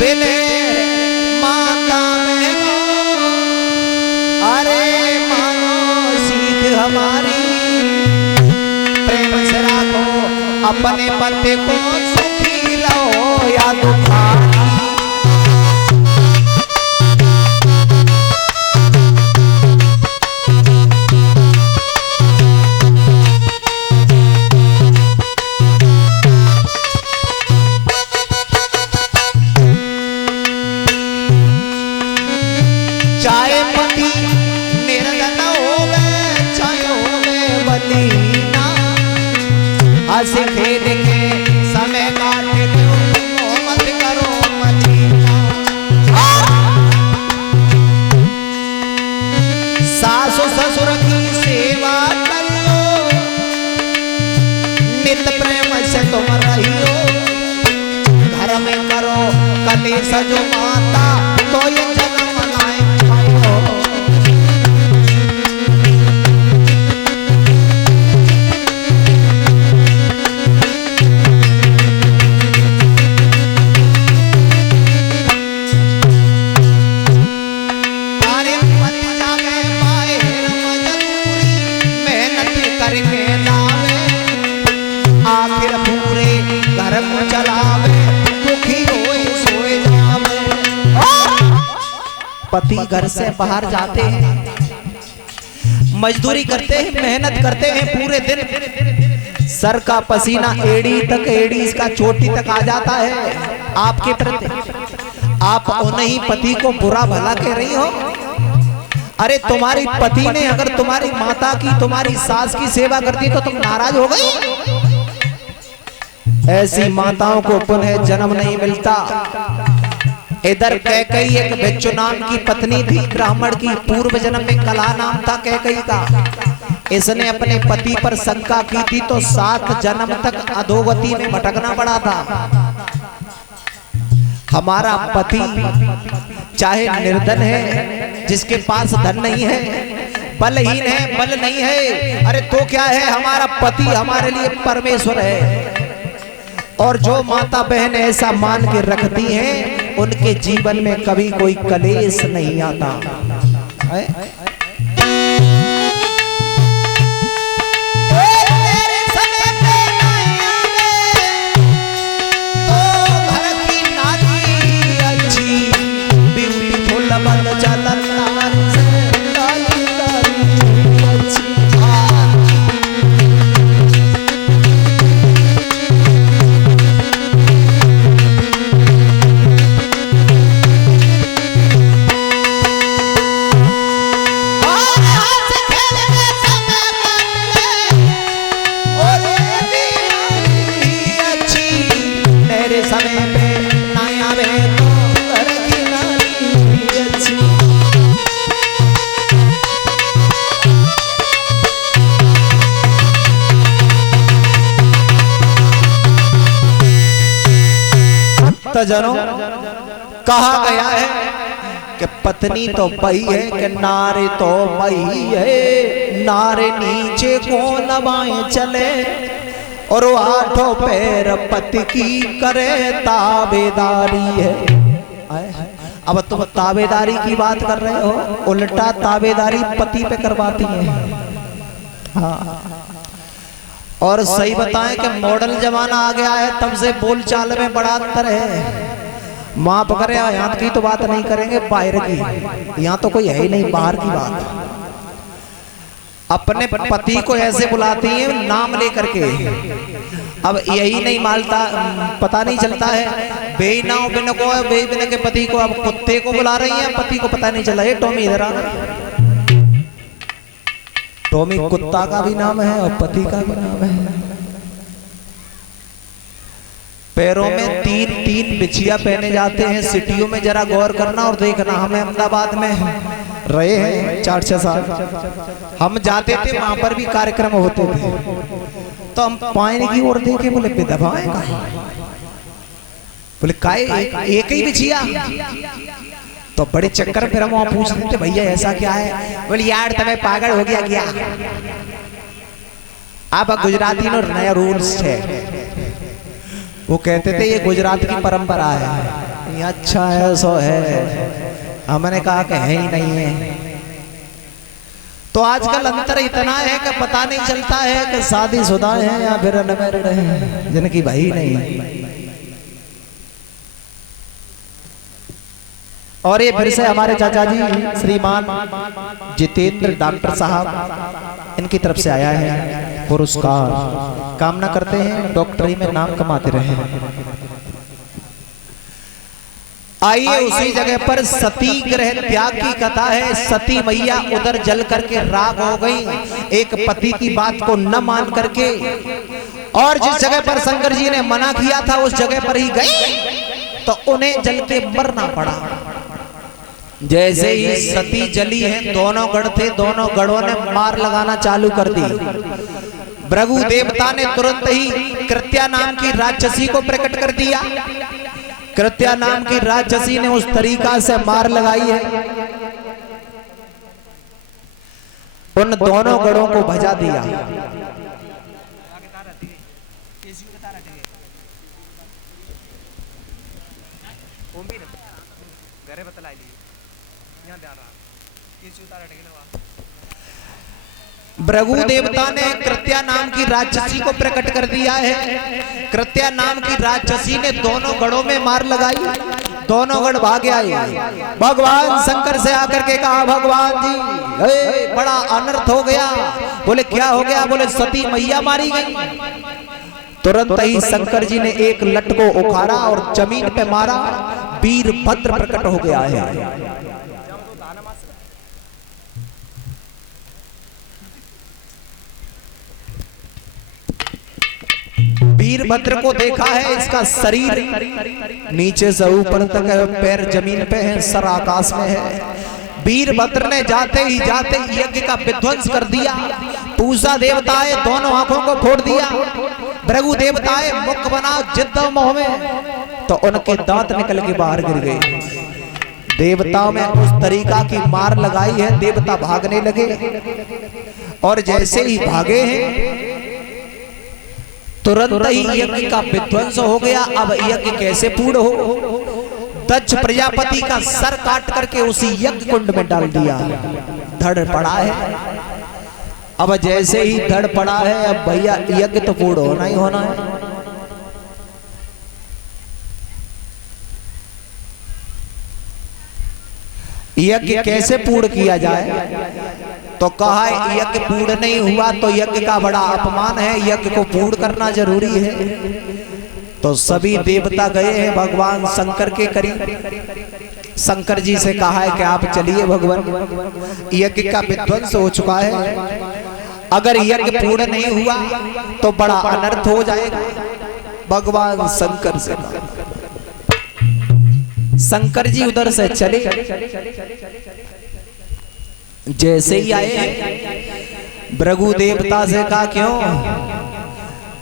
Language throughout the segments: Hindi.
बिले माता में अरे मानो सीख हमारी, प्रेम से राखो अपने पति को, सुखी रहो या दुखारी। चाहे पति निर्धन होवे, चाहे होवे बदीना, हंस खेल के समय काट लो, मत करो मदीना। सासु ससुर की सेवा करियो, नित प्रेम से तुम रहियो, घर में करो कलेश जो माता, तो ये जन्म पति घर से बाहर जाते हैं, मजदूरी करते हैं, मेहनत करते हैं पूरे दिन, सर का पसीना एड़ी तक, एड़ी इसका चोटी तक आ जाता है आपके प्रति। आप उन्हीं पति को बुरा भला कह रही हो। अरे तुम्हारी पति ने अगर तुम्हारी माता की, तुम्हारी सास की सेवा करती तो तुम नाराज हो गई। ऐसी माताओं को पुनः जन्म नहीं मिलता। इधर कैकई एक बिच्छू नाम की पत्नी थी ब्राह्मण की, पूर्व जन्म में कला नाम था कैकई का। इसने अपने पति पर शंका की थी तो 7 जन्म तक अधोगति में भटकना पड़ा था। हमारा पति चाहे निर्धन है, जिसके पास धन नहीं है, बलहीन है, बल नहीं है, अरे तो क्या है, हमारा पति हमारे लिए परमेश्वर है। और जो माता बहन ऐसा मान के रखती हैं, उनके जीवन में कभी कोई कलेश नहीं आता है? जनों कहा गया है कि पत्नी तो पही है कि नारे तो पही है, नारे नीचे को नवाएं चले और 8 पैर पति की करे ताबेदारी है। अब तुम ताबेदारी की बात कर रहे हो, उल्टा ताबेदारी पति पे करवाती है। हाँ, और सही बताएं कि मॉडल जमाना आ गया है, तब से बोलचाल में बड़ा अंतर है। माफ करें, यहाँ की तो बात नहीं करेंगे, बाहर की, यहाँ तो कोई है ही नहीं बाहर की बात। अपने पति को ऐसे बुलाती हैं नाम लेकर के। अब यही नहीं मालता, पता नहीं चलता है बेईनाओ बिन को, बेईबिन के पति को अब कुत्ते को बुला रही हैं, पति को पता नहीं चला। ये टॉमी इधर आ, टॉमी कुत्ता का भी नाम है और पति का भी नाम है। पैरों में 3-3 बिछिया पहने जाते हैं। सिटियों में जरा गौर करना और देखना, हमें अहमदाबाद में रहे हैं 4-6 साल, हम जाते थे, वहां पर भी कार्यक्रम होते थे, तो हम पानी की ओर देखे, बोले बेदबाएगा, बोले काय एक ही बिछिया, तो बड़े चक्कर। फिर हम वहां पूछते थे भैया ऐसा क्या है, बोले यार तुम्हें पागल हो गया क्या। अब गुजराती नो नया रूल्स है, वो कहते थे ये गुजरात की परंपरा है, ये अच्छा है सो है। हमने कहा कि है ही नहीं है। तो आजकल अंतर इतना है कि पता नहीं चलता है कि शादीशुदा है या फिर अनमैरिड है, जिनकी भाई नहीं है। और ये फिर से हमारे चाचा जी श्रीमान जितेंद्र डॉक्टर साहब, इनकी तरफ से आया है पुरस्कार। कामना करते हैं डॉक्टरी में नाम कमाते रहे। आइए उसी जगह पर सती ग्रह त्याग की कथा है। सती मैया उधर जल करके राख हो गई, एक पति की बात को न मान करके, और जिस जगह पर शंकर जी ने मना किया था उस जगह पर ही गई तो उन्हें जल के मरना पड़ा। जैसे ही सती जली है, दोनों गढ़ थे, दोनों गढ़ों ने मार लगाना चालू कर दी। भृगु देवता ने तुरंत ही कृत्या नाम की राक्षसी को प्रकट कर दिया। कृत्या नाम की राक्षसी ने उस तरीका से मार लगाई है, उन दोनों गढ़ों को भजा दिया। भृगु देवता ने कृत्या नाम की राक्षसी को प्रकट कर दिया है। कृत्या नाम की राक्षसी ने दोनों गढ़ों में मार लगाई, दोनों गढ़ भागे आए। भगवान शंकर से आकर के कहा, भगवान जी बड़ा अनर्थ हो गया। बोले क्या हो गया? बोले सती मैया मारी गई। तुरंत ही शंकर जी ने एक लट को उखाड़ा और जमीन पे मारा, वीरभद्र प्रकट हो गया है। वीरभद्र को देखा है, इसका शरीर नीचे से ऊपर तक है, पैर जमीन पे है, सर आकाश में है। वीरभद्र ने जाते ही जाते यज्ञ का विध्वंस कर दिया। पूजा देवताएं दोनों आंखों को फोड़ दिया। भृगु देवताएं मुख बना जिद्द मोह में, तो उनके दांत निकल के बाहर गिर गए। देवताओं में उस तरीका की मार लगाई है, देवता भागने लगे, और जैसे ही भागे हैं तुरंत ही यज्ञ का विध्वंस हो गया। अब यज्ञ कैसे पूर्ण हो? दक्ष प्रजापति का सर काट करके उसी यज्ञ कुंड में डाल दिया। धड़ पड़ा है। अब जैसे ही धड़ पड़ा है, अब भैया यज्ञ तो पूर्ण होना ही होना है। यज्ञ कैसे पूर्ण किया जाए? तो कहा यज्ञ पूर्ण नहीं हुआ तो यज्ञ का बड़ा अपमान है, यज्ञ को पूर्ण करना जरूरी है। तो सभी देवता गए हैं भगवान शंकर के करीब। शंकर जी से कहा है कि आप चलिए भगवान, यज्ञ का विध्वंस हो चुका है, अगर यज्ञ पूर्ण नहीं हुआ तो बड़ा अनर्थ हो जाएगा। भगवान शंकर से कहा। शंकर जी उधर से चले। जैसे ही आए भृगु देवता से कहा, क्यों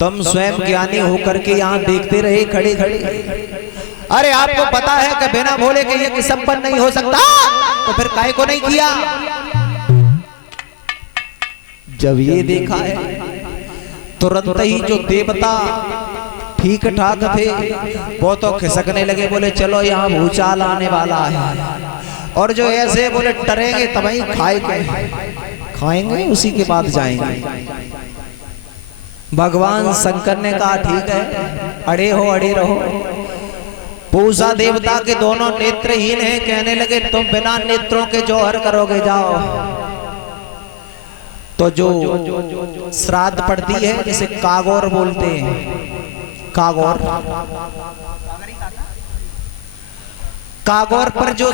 तुम स्वयं ज्ञानी होकर के यहाँ देखते रहे खड़े खड़े? अरे आपको पता है कि बिना भोले के यज्ञ संपन्न नहीं हो सकता, तो फिर काहे को नहीं किया? जब ये देखा है तुरंत ही जो देवता ठीक ठाक थे वो तो खिसकने लगे। बोले चलो यहाँ भूचाल आने वाला है, और जो ऐसे बोले डरेंगे तभी खाएंगे उसी के बाद जाएंगे। भगवान शंकर ने कहा ठीक है, अड़े हो अड़े रहो। पूजा देवता के दोनों नेत्रहीन हैं, कहने लगे तुम बिना नेत्रों के जौहर करोगे जाओ। तो जो श्राद्ध पड़ती है जिसे कागौर बोलते हैं, कागौर, कागौर पर जो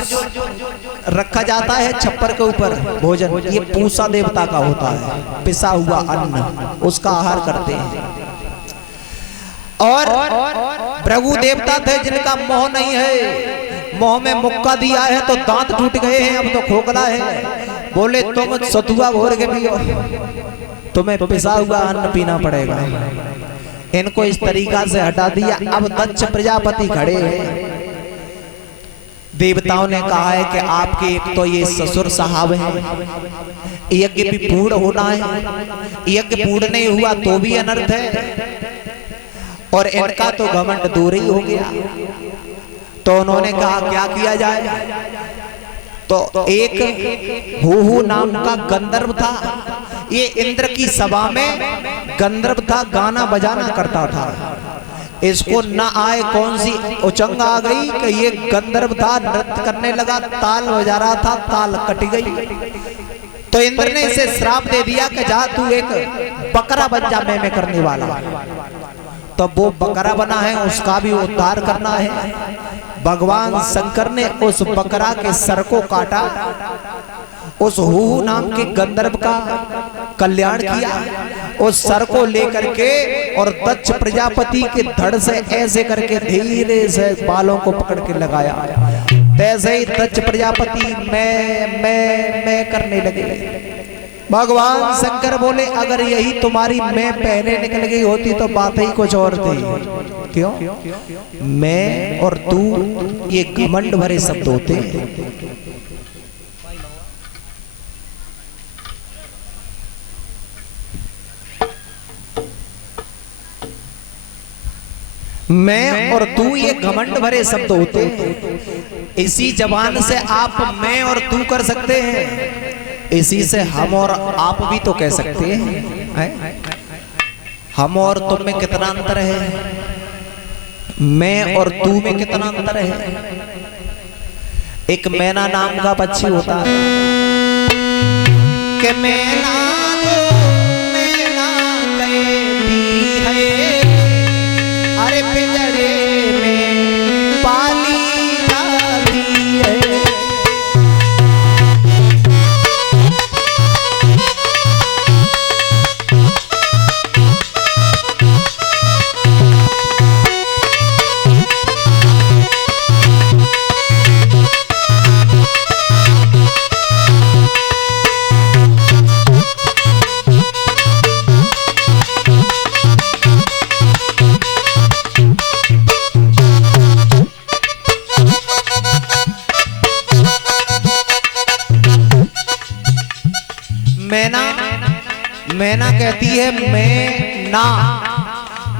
रखा जाता है छप्पर के ऊपर भोजन, ये पूसा देवता का होता है, पिसा हुआ अन्न, उसका आहार करते हैं। और भृगु देवता थे जिनका मोह नहीं है, मोह में मुक्का दिया है तो दांत टूट गए हैं, अब तो खोखला है। बोले तुम सतुआ घोर के पियो, तुम्हें पिसा हुआ अन्न पीना पड़ेगा। इनको इस तरीका से हटा दिया। अब दक्ष प्रजापति खड़े हैं। देवताओं ने कहा है कि आपके एक तो ये ससुर साहब हैं, यज्ञ भी पूर्ण होना है, यज्ञ पूर्ण नहीं हुआ तो भी अनर्थ है, और इनका तो घमंड दूर ही हो गया। तो उन्होंने कहा क्या किया जाए। तो एक हूहू नाम का गंधर्व था, ये इंद्र की सभा में गंधर्व था, गाना बजाना करता था। इसको न आए कौन सी उचंग आ गई कि ये गंधर्व था, नृत्य करने लगा, ताल बजा रहा था, ताल कट गई। तो इंद्र ने इसे श्राप दे दिया कि जा तू एक बकरा बन जा, मैं करने वाला। तो वो बकरा बना है, उसका भी उद्धार करना है। भगवान शंकर ने उस बकरा के सर को काटा, उस हूहू नाम के गंधर्व का कल्याण किया, उस सर को लेकर के और दक्ष प्रजापति के धड़ से ऐसे करके धीरे से बालों को पकड़ के लगाया। तैसे ही दक्ष प्रजापति मैं करने लगे। भगवान शंकर बोले अगर यही तुम्हारी मैं पहले निकल गई होती तो बात ही कुछ और थी। क्यों? मैं और तू ये घमंड भरे शब्द होते हैं। मैं और तू ये घमंड भरे शब्द होते हैं। इसी जबान से आप मैं और तू कर सकते हैं, इसी से हम और आप भी तो कह सकते हैं। हम और तुम में कितना अंतर है, मैं और तू में कितना अंतर है। एक मैना नाम का पक्षी होता है कि मैना कहती है, अरे पिंजरे में पाली जाती है। मैना कहती है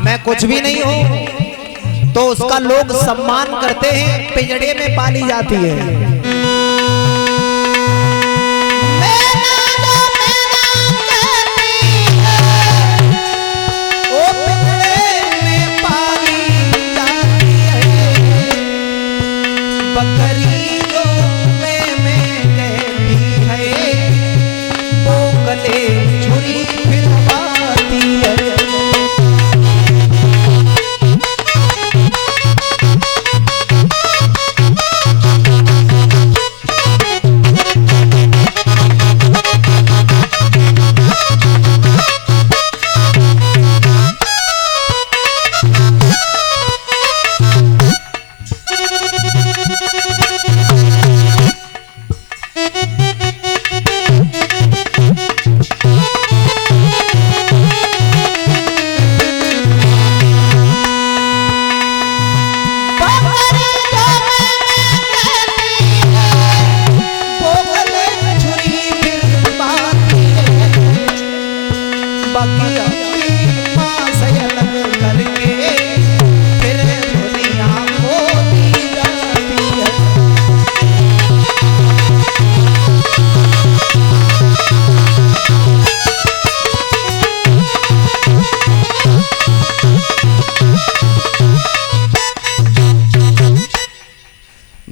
मैं कुछ भी नहीं हूं, तो उसका लोग सम्मान करते हैं, पिंजड़े में पाली जाती है।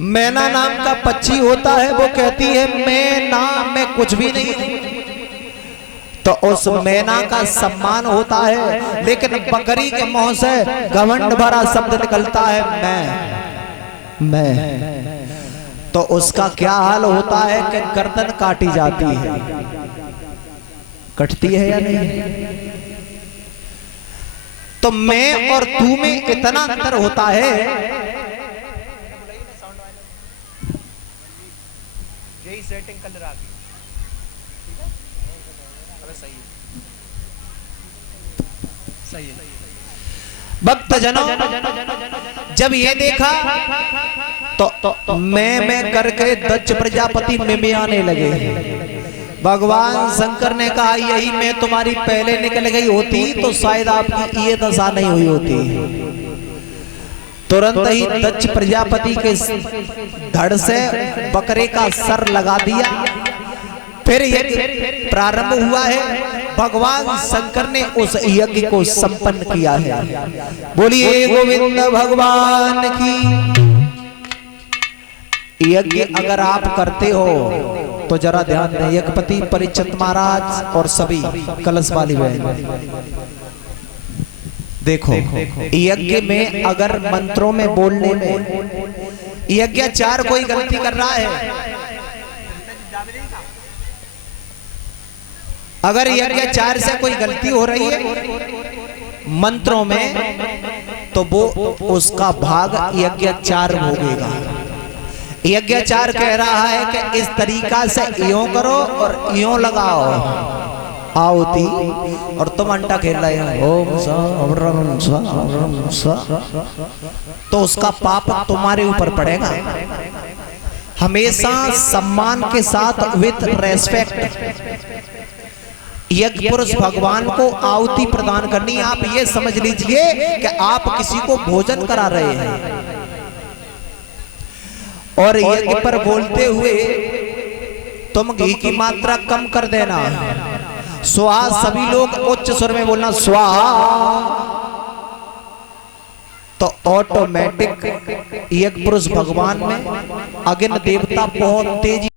मैना नाम का पक्षी होता है, वो कहती है मैं कुछ भी नहीं हूं, तो उस मैना का सम्मान होता है। लेकिन बकरी के मुंह से घमंड भरा शब्द निकलता है मैं, तो उसका क्या हाल होता है कि गर्दन काटी जाती है। कटती है या नहीं? तो मैं और तू में इतना अंतर होता है। यही सेटिंग कलर आ गई, सही है। भक्त जनों, जब ये देखा तो मैं करके दक्ष प्रजापति में आने लगे। भगवान शंकर ने कहा यही मैं तुम्हारी पहले निकल गई होती तो शायद आपकी ये दशा नहीं हुई होती। तुरंत ही दक्ष प्रजापति के धड़ से बकरे का सर लगा दिया। फिर यज्ञ प्रारंभ हुआ है। भगवान शंकर ने उस यज्ञ को संपन्न किया है। बोलिए गोविंद भगवान की। यज्ञ अगर आप करते हो तो जरा ध्यान दें। यज्ञपति परीक्षित महाराज और सभी कलश वाली बहन देखो, यज्ञ में अगर मंत्रों में बोलने में यज्ञाचार कोई गलती कर रहा है, अगर यज्ञाचार से कोई गलती हो रही है मंत्रों में, तो वो उसका भाग यज्ञाचार भोगेगा। यज्ञाचार कह रहा है कि इस तरीका से यों करो और यों लगाओ आहुति, और तुम अंटा खेल रहे हो ओम सा, तो उसका पाप तुम्हारे ऊपर पड़ेगा। हमेशा सम्मान के साथ विथ रेस्पेक्ट यज्ञ पुरुष भगवान को आहुति प्रदान करनी। आप ये समझ लीजिए कि आप किसी को भोजन करा रहे हैं। और यज्ञ पर बोलते हुए तुम घी की मात्रा कम कर देना। स्वाहा सभी लोग उच्च स्वर में बोलना स्वाहा, तो ऑटोमेटिक यज्ञ पुरुष भगवान में अग्नि देवता बहुत तेजी